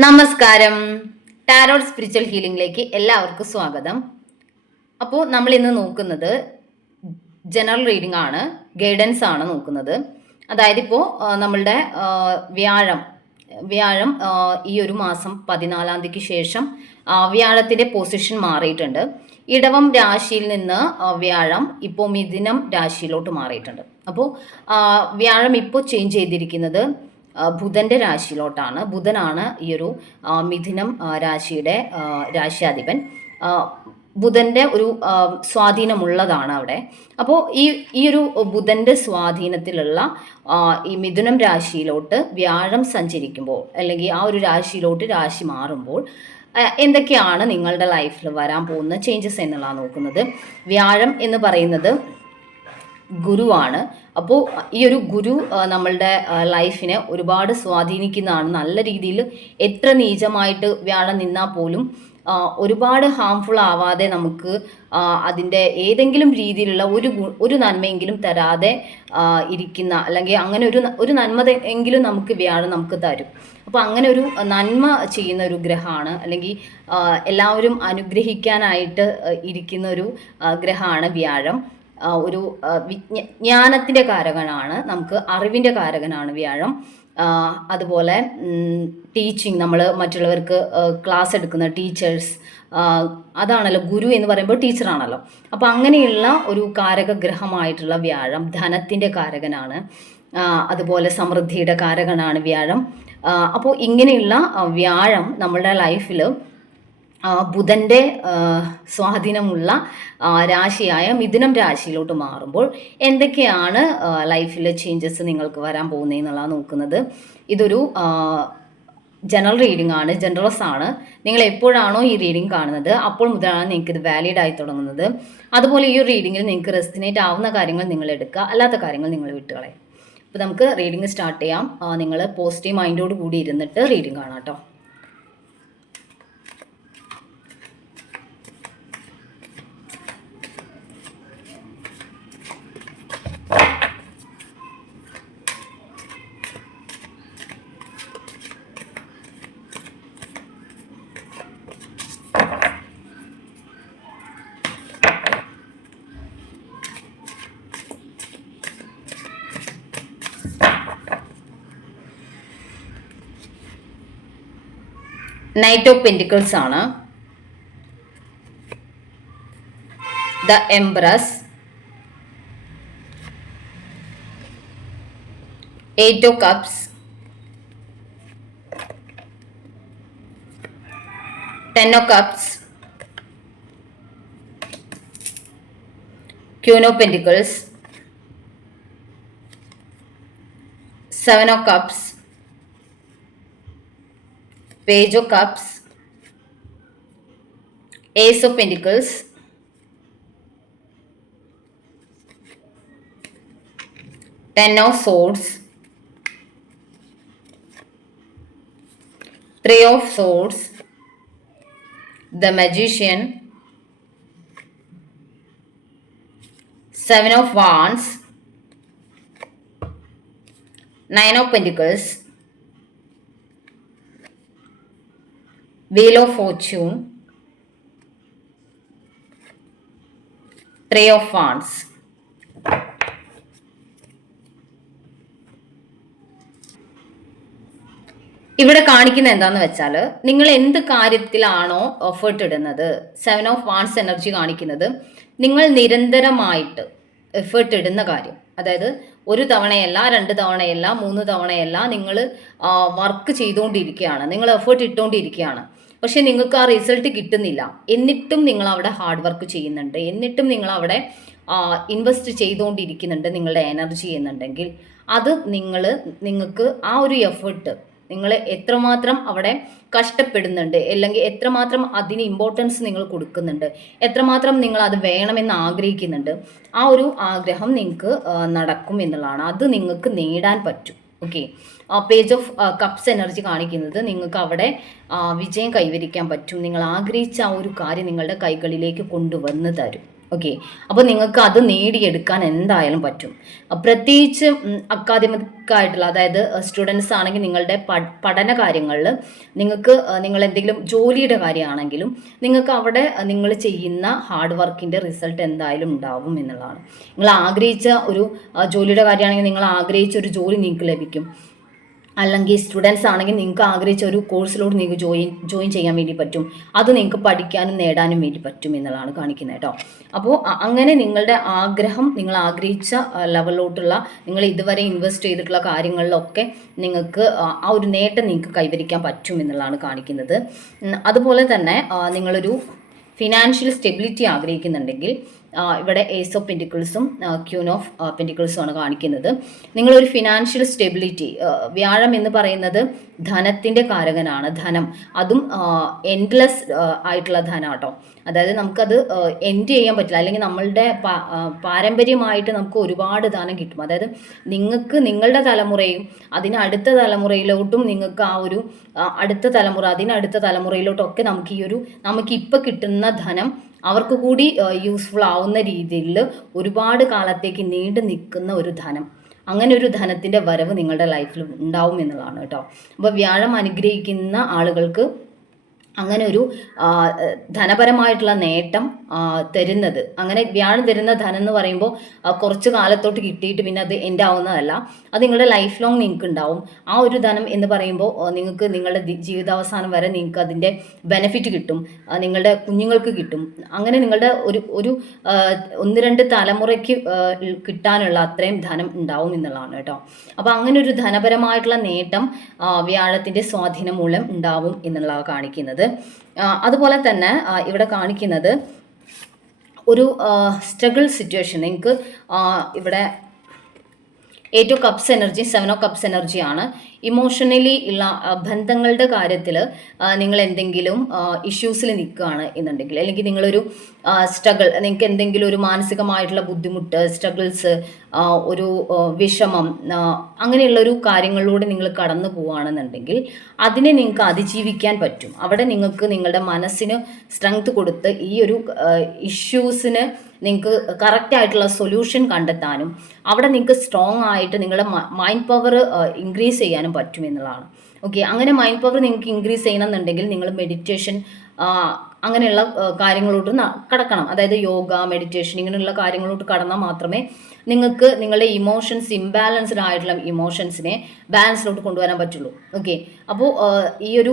നമസ്കാരം. ടാരോൾ സ്പിരിച്വൽ ഹീലിംഗിലേക്ക് എല്ലാവർക്കും സ്വാഗതം. അപ്പോൾ നമ്മൾ ഇന്ന് നോക്കുന്നത് ജനറൽ റീഡിംഗ് ആണ് ഗൈഡൻസ് ആണ് നോക്കുന്നത്. അതായത് ഇപ്പോൾ നമ്മളുടെ വ്യാഴം വ്യാഴം ഈ ഒരു മാസം പതിനാലാം തീയതിക്ക് ശേഷം വ്യാഴത്തിന്റെ പൊസിഷൻ മാറിയിട്ടുണ്ട്. ഇടവം രാശിയിൽ നിന്ന് വ്യാഴം ഇപ്പോൾ മിഥുനം രാശിയിലോട്ട് മാറിയിട്ടുണ്ട്. അപ്പോൾ വ്യാഴം ഇപ്പോൾ ചേഞ്ച് ചെയ്തിരിക്കുന്നത് ആ, ബുധന്റെ രാശിയിലോട്ടാണ്. ബുധനാണ് ഈ ഒരു മിഥുനം രാശിയുടെ രാശ്യാധിപൻ. ബുധന്റെ ഒരു സ്വാധീനമുള്ളതാണ് അവിടെ. അപ്പോൾ ഈ ഈ ഒരു ബുധന്റെ സ്വാധീനത്തിലുള്ള ഈ മിഥുനം രാശിയിലോട്ട് വ്യാഴം സഞ്ചരിക്കുമ്പോൾ അല്ലെങ്കിൽ ആ ഒരു രാശിയിലോട്ട് രാശി മാറുമ്പോൾ എന്തൊക്കെയാണ് നിങ്ങളുടെ ലൈഫിൽ വരാൻ പോകുന്ന ചേഞ്ചസ് എന്നുള്ളതാണ് നോക്കുന്നത്. വ്യാഴം എന്ന് പറയുന്നത് ഗുരുവാണ്. അപ്പോൾ ഈ ഒരു ഗുരു നമ്മളുടെ ലൈഫിനെ ഒരുപാട് സ്വാധീനിക്കുന്നതാണ്. നല്ല രീതിയിൽ എത്ര നീചമായിട്ട് വ്യാഴം നിന്നാൽ പോലും ഒരുപാട് ഹാംഫുൾ ആവാതെ നമുക്ക് അതിന്റെ ഏതെങ്കിലും രീതിയിലുള്ള ഒരു ഒരു നന്മയെങ്കിലും തരാതെ ഇരിക്കുന്ന അല്ലെങ്കിൽ അങ്ങനെ ഒരു ഒരു നന്മ എങ്കിലും നമുക്ക് വ്യാഴം നമുക്ക് തരും. അപ്പോൾ അങ്ങനെ ഒരു നന്മ ചെയ്യുന്ന ഒരു ഗ്രഹമാണ്. അല്ലെങ്കിൽ എല്ലാവരും അനുഗ്രഹിക്കാനായിട്ട് ഇരിക്കുന്ന ഒരു ഗ്രഹമാണ് വ്യാഴം. ഒരു വിജ്ഞ ജ്ഞാനത്തിന്റെ കാരകനാണ് നമുക്ക് അറിവിന്റെ കാരകനാണ് വ്യാഴം. അതുപോലെ ടീച്ചിങ് നമ്മൾ മറ്റുള്ളവർക്ക് ക്ലാസ് എടുക്കുന്ന ടീച്ചേഴ്സ് അതാണല്ലോ ഗുരു എന്ന് പറയുമ്പോൾ ടീച്ചറാണല്ലോ അപ്പോൾ അങ്ങനെയുള്ള ഒരു കാരക ഗ്രഹമായിട്ടുള്ള വ്യാഴം ധനത്തിന്റെ കാരകനാണ്. അതുപോലെ സമൃദ്ധിയുടെ കാരകനാണ് വ്യാഴം. അപ്പോൾ ഇങ്ങനെയുള്ള വ്യാഴം നമ്മുടെ ലൈഫിൽ ബുധന്റെ സ്വാധീനമുള്ള രാശിയായ മിഥുനം രാശിയിലോട്ട് മാറുമ്പോൾ എന്തൊക്കെയാണ് ലൈഫിൽ ചേഞ്ചസ് നിങ്ങൾക്ക് വരാൻ പോകുന്നത് എന്നുള്ളതാണ് നോക്കുന്നത്. ഇതൊരു ജനറൽ റീഡിംഗ് ആണ് ജനറൽസ് ആണ്. നിങ്ങൾ എപ്പോഴാണോ ഈ റീഡിംഗ് കാണുന്നത് അപ്പോൾ മുതലാണ് നിങ്ങൾക്ക് ഇത് വാലിഡ് ആയി തുടങ്ങുന്നത്. അതുപോലെ ഈ റീഡിങ്ങിൽ നിങ്ങൾക്ക് റെസ്റ്റിനേറ്റ് ആവുന്ന കാര്യങ്ങൾ നിങ്ങൾ എടുക്കുക അല്ലാത്ത കാര്യങ്ങൾ നിങ്ങൾ വിട്ടുകളയും. അപ്പോൾ നമുക്ക് റീഡിംഗ് സ്റ്റാർട്ട് ചെയ്യാം. നിങ്ങൾ പോസിറ്റീവ് മൈൻഡോട് കൂടി ഇരുന്നിട്ട് റീഡിംഗ് കാണാം കേട്ടോ. നൈറ്റ് ഓഫ് പെന്റിക്കിൾസ് ആണ്. The empress eight of cups ten of cups queen of pentacles seven of cups Page of Cups, Ace of Pentacles, Ten of Swords, Three of Swords, the Magician, Seven of Wands, Nine of Pentacles, Wheel of fortune three of Wands. ഇവിടെ കാണിക്കുന്ന എന്താന്ന് വെച്ചാൽ നിങ്ങൾ എന്ത് കാര്യത്തിലാണോ effort ഇടുന്നത് seven of wands energy കാണിക്കുന്നത് നിങ്ങൾ നിരന്തരമായിട്ട് എഫേർട്ട് ഇടുന്ന കാര്യം അതായത് ഒരു തവണയല്ല രണ്ട് തവണയല്ല മൂന്ന് തവണയല്ല നിങ്ങൾ വർക്ക് ചെയ്തുകൊണ്ടിരിക്കുകയാണ് നിങ്ങൾ എഫേർട്ട് ഇട്ടുകൊണ്ടിരിക്കുകയാണ് പക്ഷെ നിങ്ങൾക്ക് ആ റിസൾട്ട് കിട്ടുന്നില്ല. എന്നിട്ടും നിങ്ങൾ അവിടെ ഹാർഡ് വർക്ക് ചെയ്യുന്നുണ്ട്. എന്നിട്ടും നിങ്ങൾ അവിടെ ഇൻവെസ്റ്റ് ചെയ്തുകൊണ്ടിരിക്കുന്നുണ്ട് നിങ്ങളുടെ എനർജി എന്നുണ്ടെങ്കിൽ. അത് നിങ്ങൾ നിങ്ങൾക്ക് ആ ഒരു എഫേർട്ട് നിങ്ങൾ എത്രമാത്രം അവിടെ കഷ്ടപ്പെടുന്നുണ്ട് അല്ലെങ്കിൽ എത്രമാത്രം അതിന് ഇമ്പോർട്ടൻസ് നിങ്ങൾ കൊടുക്കുന്നുണ്ട് എത്രമാത്രം നിങ്ങൾ അത് വേണമെന്ന് ആഗ്രഹിക്കുന്നുണ്ട് ആ ഒരു ആഗ്രഹം നിങ്ങൾക്ക് നടക്കും എന്നുള്ളതാണ്. അത് നിങ്ങൾക്ക് നേടാൻ പറ്റും. Okay page of cups energy കാണിക്കുന്നത് നിങ്ങൾക്ക് അവിടെ വിജയം കൈവരിക്കാൻ പറ്റും. നിങ്ങൾ ആഗ്രഹിച്ച ആ ഒരു കാര്യം നിങ്ങളുടെ കൈകളിലേക്ക് കൊണ്ടുവന്ന് തരും. ഓക്കെ അപ്പോൾ നിങ്ങൾക്ക് അത് നേടിയെടുക്കാൻ എന്തായാലും പറ്റും. പ്രത്യേകിച്ച് അക്കാദമിക് ആയിട്ടുള്ള അതായത് സ്റ്റുഡൻസ് ആണെങ്കിൽ നിങ്ങളുടെ പഠന കാര്യങ്ങളിൽ നിങ്ങൾക്ക് നിങ്ങൾ എന്തെങ്കിലും ജോലിയുടെ കാര്യമാണെങ്കിലും നിങ്ങൾക്ക് അവിടെ നിങ്ങൾ ചെയ്യുന്ന ഹാർഡ് വർക്കിന്റെ റിസൾട്ട് എന്തായാലും ഉണ്ടാവും എന്നുള്ളതാണ്. നിങ്ങൾ ആഗ്രഹിച്ച ഒരു ജോലിയുടെ കാര്യമാണെങ്കിൽ നിങ്ങൾ ആഗ്രഹിച്ച ഒരു ജോലി നിങ്ങൾക്ക് ലഭിക്കും. അല്ലെങ്കിൽ സ്റ്റുഡൻസ് ആണെങ്കിൽ നിങ്ങൾക്ക് ആഗ്രഹിച്ച ഒരു കോഴ്സിലോട്ട് നിങ്ങൾക്ക് ജോയിൻ ജോയിൻ ചെയ്യാൻ വേണ്ടി പറ്റും. അത് നിങ്ങൾക്ക് പഠിക്കാനും നേടാനും വേണ്ടി പറ്റും എന്നുള്ളതാണ് കാണിക്കുന്നത് കേട്ടോ അപ്പോൾ അങ്ങനെ നിങ്ങളുടെ ആഗ്രഹം നിങ്ങൾ ആഗ്രഹിച്ച ലെവലിലോട്ടുള്ള നിങ്ങൾ ഇതുവരെ ഇൻവെസ്റ്റ് ചെയ്തിട്ടുള്ള കാര്യങ്ങളിലൊക്കെ നിങ്ങൾക്ക് ആ ഒരു നേട്ടം നിങ്ങൾക്ക് കൈവരിക്കാൻ പറ്റും എന്നുള്ളതാണ് കാണിക്കുന്നത്. അതുപോലെ തന്നെ നിങ്ങളൊരു ഫിനാൻഷ്യൽ സ്റ്റെബിലിറ്റി ആഗ്രഹിക്കുന്നുണ്ടെങ്കിൽ ഇവിടെ ഏസ് ഓഫ് പെന്റിക്കിൾസും ക്യൂൻ ഓഫ് പെന്റിക്കിൾസും ആണ് കാണിക്കുന്നത്. നിങ്ങളൊരു ഫിനാൻഷ്യൽ സ്റ്റെബിലിറ്റി വ്യാഴം എന്ന് പറയുന്നത് ധനത്തിന്റെ കാരകനാണ് ധനം. അതും എൻഡ്ലെസ് ആയിട്ടുള്ള ധനം കേട്ടോ അതായത് നമുക്കത് എൻഡ് ചെയ്യാൻ പറ്റില്ല. അല്ലെങ്കിൽ നമ്മളുടെ പാരമ്പര്യമായിട്ട് നമുക്ക് ഒരുപാട് ധനം കിട്ടും. അതായത് നിങ്ങൾക്ക് നിങ്ങളുടെ തലമുറയും അതിന് അടുത്ത തലമുറയിലോട്ടും നിങ്ങൾക്ക് ആ ഒരു അടുത്ത തലമുറ അതിനടുത്ത തലമുറയിലോട്ടൊക്കെ നമുക്ക് ഈ ഒരു നമുക്ക് ഇപ്പം കിട്ടുന്ന ധനം അവർക്ക് കൂടി യൂസ്ഫുൾ ആവുന്ന രീതിയിൽ ഒരുപാട് കാലത്തേക്ക് നീണ്ടു നിൽക്കുന്ന ഒരു ധനം. അങ്ങനെ ഒരു ധനത്തിന്റെ വരവ് നിങ്ങളുടെ ലൈഫിൽ ഉണ്ടാവും എന്നുള്ളതാണ് കേട്ടോ. അപ്പോൾ വ്യാഴം അനുഗ്രഹിക്കുന്ന ആളുകൾക്ക് അങ്ങനെ ഒരു ധനപരമായിട്ടുള്ള നേട്ടം തരുന്നത്. അങ്ങനെ വ്യാഴം തരുന്ന ധനം എന്ന് പറയുമ്പോൾ കുറച്ചു കാലത്തോട്ട് കിട്ടിയിട്ട് പിന്നെ അത് എന്റെ ആവുന്നതല്ല അത് നിങ്ങളുടെ ലൈഫ് ലോങ് നിങ്ങൾക്ക് ഉണ്ടാവും ആ ഒരു ധനം എന്ന് പറയുമ്പോൾ നിങ്ങൾക്ക് നിങ്ങളുടെ ജീവിതാവസാനം വരെ നിങ്ങൾക്ക് അതിന്റെ ബെനിഫിറ്റ് കിട്ടും. നിങ്ങളുടെ കുഞ്ഞുങ്ങൾക്ക് കിട്ടും. അങ്ങനെ നിങ്ങളുടെ ഒരു ഒരു ഒന്ന് രണ്ട് തലമുറയ്ക്ക് കിട്ടാനുള്ള അത്രയും ധനം ഉണ്ടാവും എന്നുള്ളതാണ് കേട്ടോ. അപ്പോൾ അങ്ങനെ ഒരു ധനപരമായിട്ടുള്ള നേട്ടം വ്യാഴത്തിന്റെ സ്വാധീനം മൂലം ഉണ്ടാവും എന്നുള്ളതാണ് കാണിക്കുന്നത്. അതുപോലെ തന്നെ ഇവിടെ കാണിക്കുന്നത് ഒരു സ്ട്രഗിൾ സിറ്റുവേഷൻ നിങ്ങൾക്ക് ഇവിടെ eight of cups energy seven of cups എനർജിയാണ് ഇമോഷണലി ഉള്ള ബന്ധങ്ങളുടെ കാര്യത്തിൽ നിങ്ങൾ എന്തെങ്കിലും ഇഷ്യൂസിൽ നിൽക്കുകയാണ് എന്നുണ്ടെങ്കിൽ അല്ലെങ്കിൽ നിങ്ങളൊരു സ്ട്രഗിൾ നിങ്ങൾക്ക് എന്തെങ്കിലും ഒരു മാനസികമായിട്ടുള്ള ബുദ്ധിമുട്ട് സ്ട്രഗിൾസ് ഒരു വിഷമം അങ്ങനെയുള്ള ഒരു കാര്യങ്ങളിലൂടെ നിങ്ങൾ കടന്നു പോവുകയാണെന്നുണ്ടെങ്കിൽ അതിനെ നിങ്ങൾക്ക് അതിജീവിക്കാൻ പറ്റും. അവിടെ നിങ്ങൾക്ക് നിങ്ങളുടെ മനസ്സിന് സ്ട്രെങ്ത് കൊടുത്ത് ഈ ഒരു ഇഷ്യൂസിന് നിങ്ങൾക്ക് കറക്റ്റ് ആയിട്ടുള്ള സൊല്യൂഷൻ കണ്ടെത്താനും അവിടെ നിങ്ങൾക്ക് സ്ട്രോങ് ആയിട്ട് നിങ്ങളുടെ മൈൻഡ് പവർ ഇൻക്രീസ് ചെയ്യാനും പറ്റും എന്നുള്ളതാണ്. ഓക്കെ അങ്ങനെ മൈൻഡ് പവർ നിങ്ങൾക്ക് ഇൻക്രീസ് ചെയ്യണമെന്നുണ്ടെങ്കിൽ നിങ്ങൾ മെഡിറ്റേഷൻ അങ്ങനെയുള്ള കാര്യങ്ങളോട്ട് കടക്കണം. അതായത് യോഗ മെഡിറ്റേഷൻ ഇങ്ങനെയുള്ള കാര്യങ്ങളോട്ട് കടന്നാൽ മാത്രമേ നിങ്ങൾക്ക് നിങ്ങളുടെ ഇമോഷൻസ് ഇംബാലൻസ്ഡ് ആയിട്ടുള്ള ഇമോഷൻസിനെ ബാലൻസിലോട്ട് കൊണ്ടുവരാൻ പറ്റുള്ളൂ. ഓക്കെ അപ്പോൾ ഈ ഒരു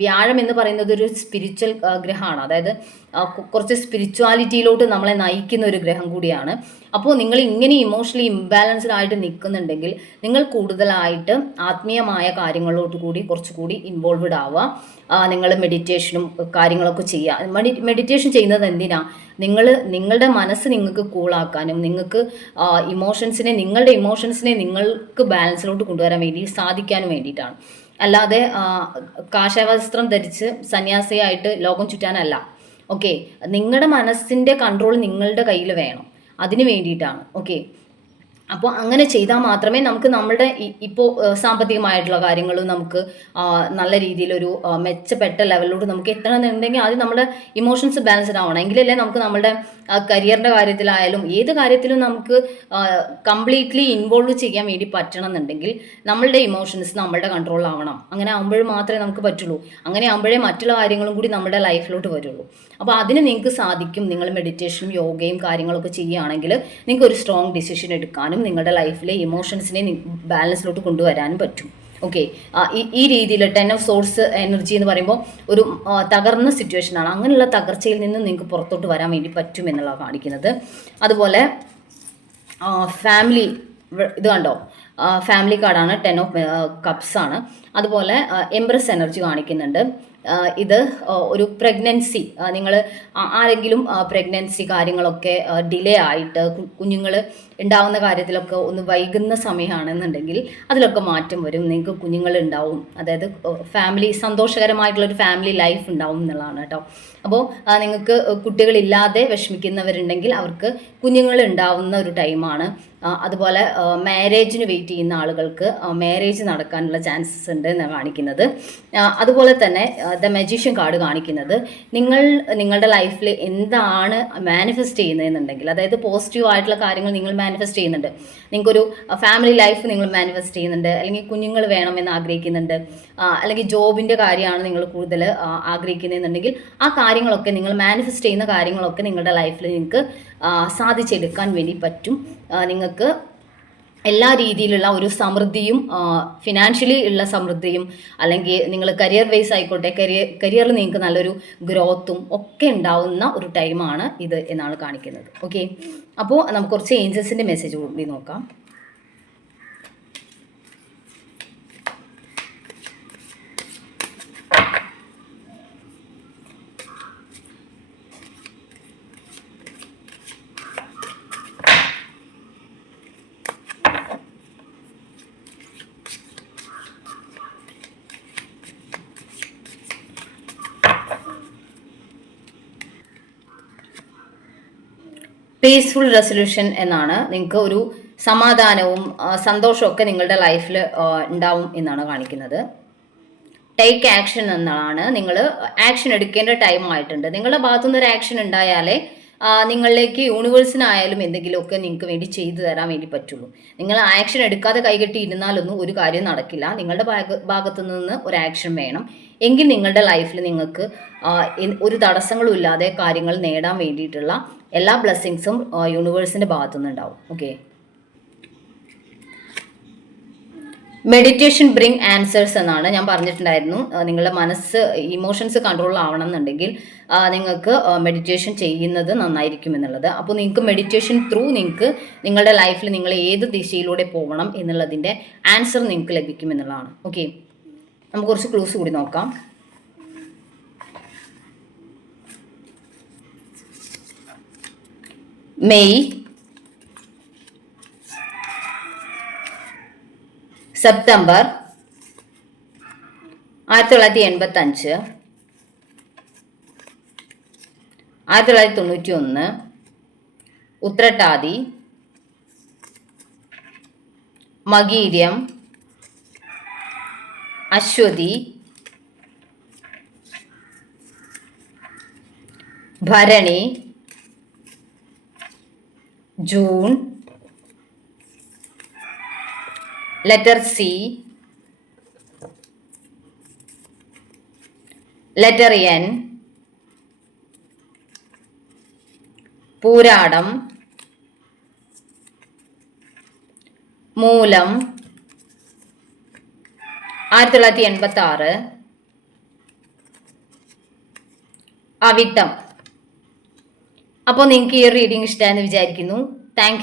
വ്യാഴം എന്ന് പറയുന്നത് ഒരു സ്പിരിച്വൽ ഗ്രഹമാണ്. അതായത് കുറച്ച് സ്പിരിച്വാലിറ്റിയിലോട്ട് നമ്മളെ നയിക്കുന്ന ഒരു ഗ്രഹം കൂടിയാണ്. അപ്പോൾ നിങ്ങൾ ഇങ്ങനെ ഇമോഷണലി ഇംബാലൻസ്ഡ് ആയിട്ട് നിൽക്കുന്നുണ്ടെങ്കിൽ നിങ്ങൾ കൂടുതലായിട്ട് ആത്മീയമായ കാര്യങ്ങളിലോട്ട് കൂടി കുറച്ചുകൂടി ഇൻവോൾവ്ഡ് ആവുക. നിങ്ങൾ മെഡിറ്റേഷനും കാര്യങ്ങളൊക്കെ ചെയ്യുക മെഡി മെഡിറ്റേഷൻ ചെയ്യുന്നത് എന്തിനാ നിങ്ങൾ നിങ്ങളുടെ മനസ്സ് നിങ്ങൾക്ക് കൂളാക്കാനും നിങ്ങൾക്ക് ഇമോഷൻസിനെ നിങ്ങളുടെ ഇമോഷൻസിനെ നിങ്ങൾക്ക് ബാലൻസിലോട്ട് കൊണ്ടുവരാൻ വേണ്ടി സാധിക്കാനും വേണ്ടിയിട്ടാണ്. അല്ലാതെ കാശവസ്ത്രം വസ്ത്രം ധരിച്ച് സന്യാസിയായിട്ട് ലോകം ചുറ്റാനല്ല. ഓക്കെ നിങ്ങളുടെ മനസ്സിന്റെ കൺട്രോൾ നിങ്ങളുടെ കയ്യിൽ വേണം. അതിന് വേണ്ടിയിട്ടാണ്. ഓക്കെ അപ്പോൾ അങ്ങനെ ചെയ്താൽ മാത്രമേ നമുക്ക് നമ്മുടെ ഇപ്പോൾ സാമ്പത്തികമായിട്ടുള്ള കാര്യങ്ങളും നമുക്ക് നല്ല രീതിയിലൊരു മെച്ചപ്പെട്ട ലെവലിലോട്ട് നമുക്ക് എത്തണമെന്നുണ്ടെങ്കിൽ ആദ്യം നമ്മുടെ ഇമോഷൻസ് ബാലൻസ്ഡ് ആവണം. എങ്കിലല്ലേ നമുക്ക് നമ്മുടെ കരിയറിന്റെ കാര്യത്തിലായാലും ഏത് കാര്യത്തിലും നമുക്ക് കംപ്ലീറ്റ്ലി ഇൻവോൾവ് ചെയ്യാൻ വേണ്ടി പറ്റണം എന്നുണ്ടെങ്കിൽ നമ്മളുടെ ഇമോഷൻസ് നമ്മളുടെ കൺട്രോളിലാവണം അങ്ങനെ ആകുമ്പോൾ മാത്രമേ നമുക്ക് പറ്റുള്ളൂ. അങ്ങനെ ആകുമ്പോഴേ മറ്റുള്ള കാര്യങ്ങളും കൂടി നമ്മുടെ ലൈഫിലോട്ട് വരുള്ളൂ. അപ്പോൾ അതിന് നിങ്ങൾക്ക് സാധിക്കും. നിങ്ങൾ മെഡിറ്റേഷനും യോഗയും കാര്യങ്ങളൊക്കെ ചെയ്യുകയാണെങ്കിൽ നിങ്ങൾക്ക് ഒരു സ്ട്രോങ് ഡിസിഷൻ എടുക്കാനും നിങ്ങളുടെ ലൈഫിലെ ഇമോഷൻസിനെ ബാലൻസിലോട്ട് കൊണ്ടുവരാനും പറ്റും. ഓക്കെ ഈ രീതിയിൽ ടെൻ ഓഫ് സോഴ്സ് എനർജി എന്ന് പറയുമ്പോൾ ഒരു തകർന്ന സിറ്റുവേഷനാണ് അങ്ങനെയുള്ള തകർച്ചയിൽ നിന്ന് നിങ്ങൾക്ക് പുറത്തോട്ട് വരാൻ വേണ്ടി പറ്റും എന്നുള്ളതാണ് കാണിക്കുന്നത്. അതുപോലെ ഫാമിലി ഇത് കണ്ടോ? ഫാമിലി കാർഡാണ് ടെൻ ഓഫ് കപ്സ് ആണ്. അതുപോലെ എംബ്രസ് എനർജി കാണിക്കുന്നുണ്ട്. ഇത് ഒരു പ്രഗ്നൻസി നിങ്ങൾ ആരെങ്കിലും പ്രഗ്നൻസി കാര്യങ്ങളൊക്കെ ഡിലേ ആയിട്ട് കുഞ്ഞുങ്ങൾ ഉണ്ടാവുന്ന കാര്യത്തിലൊക്കെ ഒന്ന് വൈകുന്ന സമയമാണെന്നുണ്ടെങ്കിൽ അതിലൊക്കെ മാറ്റം വരും. നിങ്ങൾക്ക് കുഞ്ഞുങ്ങൾ ഉണ്ടാവും അതായത് ഫാമിലി സന്തോഷകരമായിട്ടുള്ള ഒരു ഫാമിലി ലൈഫ് ഉണ്ടാവും എന്നുള്ളതാണ് കേട്ടോ. അപ്പോൾ നിങ്ങൾക്ക് കുട്ടികളില്ലാതെ വിഷമിക്കുന്നവരുണ്ടെങ്കിൽ അവർക്ക് കുഞ്ഞുങ്ങൾ ഉണ്ടാവുന്ന ഒരു ടൈമാണ് അതുപോലെ മാരേജിന് വെയിറ്റ് ചെയ്യുന്ന ആളുകൾക്ക് മാരേജ് നടക്കാനുള്ള ചാൻസസ് ഉണ്ട് എന്ന് കാണിക്കുന്നത്. അതുപോലെ തന്നെ ദ മജീഷ്യൻ കാർഡ് കാണിക്കുന്നത്. നിങ്ങൾ നിങ്ങളുടെ ലൈഫിൽ എന്താണ് മാനിഫെസ്റ്റ് ചെയ്യുന്നതെന്നുണ്ടെങ്കിൽ അതായത് പോസിറ്റീവ് ആയിട്ടുള്ള കാര്യങ്ങൾ നിങ്ങൾ മാനിഫെസ്റ്റ് ചെയ്യുന്നുണ്ട്. നിങ്ങൾക്കൊരു ഫാമിലി ലൈഫ് നിങ്ങൾ മാനിഫെസ്റ്റ് ചെയ്യുന്നുണ്ട്. അല്ലെങ്കിൽ കുഞ്ഞുങ്ങൾ വേണമെന്ന് ആഗ്രഹിക്കുന്നുണ്ട്. അല്ലെങ്കിൽ ജോബിന്റെ കാര്യമാണ് നിങ്ങൾ കൂടുതൽ ആഗ്രഹിക്കുന്നതെന്നുണ്ടെങ്കിൽ ആ കാര്യങ്ങളൊക്കെ നിങ്ങൾ മാനിഫെസ്റ്റ് ചെയ്യുന്ന കാര്യങ്ങളൊക്കെ നിങ്ങളുടെ ലൈഫിൽ നിങ്ങൾക്ക് സാധിച്ചെടുക്കാൻ വേണ്ടി പറ്റും. നിങ്ങൾക്ക് എല്ലാ രീതിയിലുള്ള ഒരു സമൃദ്ധിയും ഫിനാൻഷ്യലി ഉള്ള സമൃദ്ധിയും അല്ലെങ്കിൽ നിങ്ങൾ കരിയർ വൈസ് ആയിക്കോട്ടെ കരിയർ കരിയറിൽ നിങ്ങൾക്ക് നല്ലൊരു ഗ്രോത്തും ഒക്കെ ഉണ്ടാവുന്ന ഒരു ടൈമാണ് ഇത് എന്നാണ് കാണിക്കുന്നത്. ഓക്കെ അപ്പോൾ നമുക്ക് കുറച്ച് ഏഞ്ചൽസിന്റെ മെസ്സേജ് കൂടി നോക്കാം. പീസ്ഫുൾ റെസൊല്യൂഷൻ എന്നാണ് നിങ്ങൾക്ക് ഒരു സമാധാനവും സന്തോഷവും ഒക്കെ നിങ്ങളുടെ ലൈഫിൽ ഉണ്ടാവും എന്നാണ് കാണിക്കുന്നത്. ടേക്ക് ആക്ഷൻ എന്നാണ്. നിങ്ങൾ ആക്ഷൻ എടുക്കേണ്ട ടൈം ആയിട്ടുണ്ട്. നിങ്ങളുടെ ഭാഗത്തുനിന്ന് ഒരു ആക്ഷൻ ഉണ്ടായാലേ നിങ്ങളിലേക്ക് യൂണിവേഴ്സിനായാലും എന്തെങ്കിലുമൊക്കെ നിങ്ങൾക്ക് വേണ്ടി ചെയ്തു തരാൻ വേണ്ടി പറ്റുള്ളൂ. നിങ്ങൾ ആക്ഷൻ എടുക്കാതെ കൈകെട്ടി ഇരുന്നാലൊന്നും ഒരു കാര്യം നടക്കില്ല. നിങ്ങളുടെ ഭാഗ ഭാഗത്തു നിന്ന് ഒരു ആക്ഷൻ വേണം. എങ്കിൽ നിങ്ങളുടെ ലൈഫിൽ നിങ്ങൾക്ക് ഒരു തടസ്സങ്ങളും ഇല്ലാതെ കാര്യങ്ങൾ നേടാൻ വേണ്ടിയിട്ടുള്ള എല്ലാ ബ്ലെസ്സിങ്സും യൂണിവേഴ്സിന്റെ ഭാഗത്തുനിന്ന് ഉണ്ടാവും ഓക്കെ? മെഡിറ്റേഷൻ ബ്രിങ് ആൻസേഴ്സ് എന്നാണ് ഞാൻ പറഞ്ഞിട്ടുണ്ടായിരുന്നു. നിങ്ങളുടെ മനസ്സ് ഇമോഷൻസ് കൺട്രോൾ ആവണം എന്നുണ്ടെങ്കിൽ നിങ്ങൾക്ക് മെഡിറ്റേഷൻ ചെയ്യുന്നത് നന്നായിരിക്കും എന്നുള്ളത്. അപ്പോൾ നിങ്ങൾക്ക് മെഡിറ്റേഷൻ ത്രൂ നിങ്ങൾക്ക് നിങ്ങളുടെ ലൈഫിൽ നിങ്ങൾ ഏത് ദിശയിലൂടെ പോകണം എന്നുള്ളതിന്റെ ആൻസർ നിങ്ങൾക്ക് ലഭിക്കും എന്നുള്ളതാണ്. ഓക്കെ നമുക്ക് കുറച്ച് ക്ലൂസ് കൂടി നോക്കാം. മെയ് സെപ്റ്റംബർ ആയിരത്തി തൊള്ളായിരത്തി എൺപത്തി അഞ്ച് ആയിരത്തി തൊള്ളായിരത്തി തൊണ്ണൂറ്റി ഒന്ന് Uthrattathi Makayiram Aswathi Bharani June letter C, letter N, Pooradam. മൂലം. ആയിരത്തി തൊള്ളായിരത്തി എൺപത്തി ആറ് അവിട്ടം. അപ്പോൾ നിങ്ങൾക്ക് ഈ റീഡിംഗ് ഇഷ്ടമായെന്ന് വിചാരിക്കുന്നു. താങ്ക്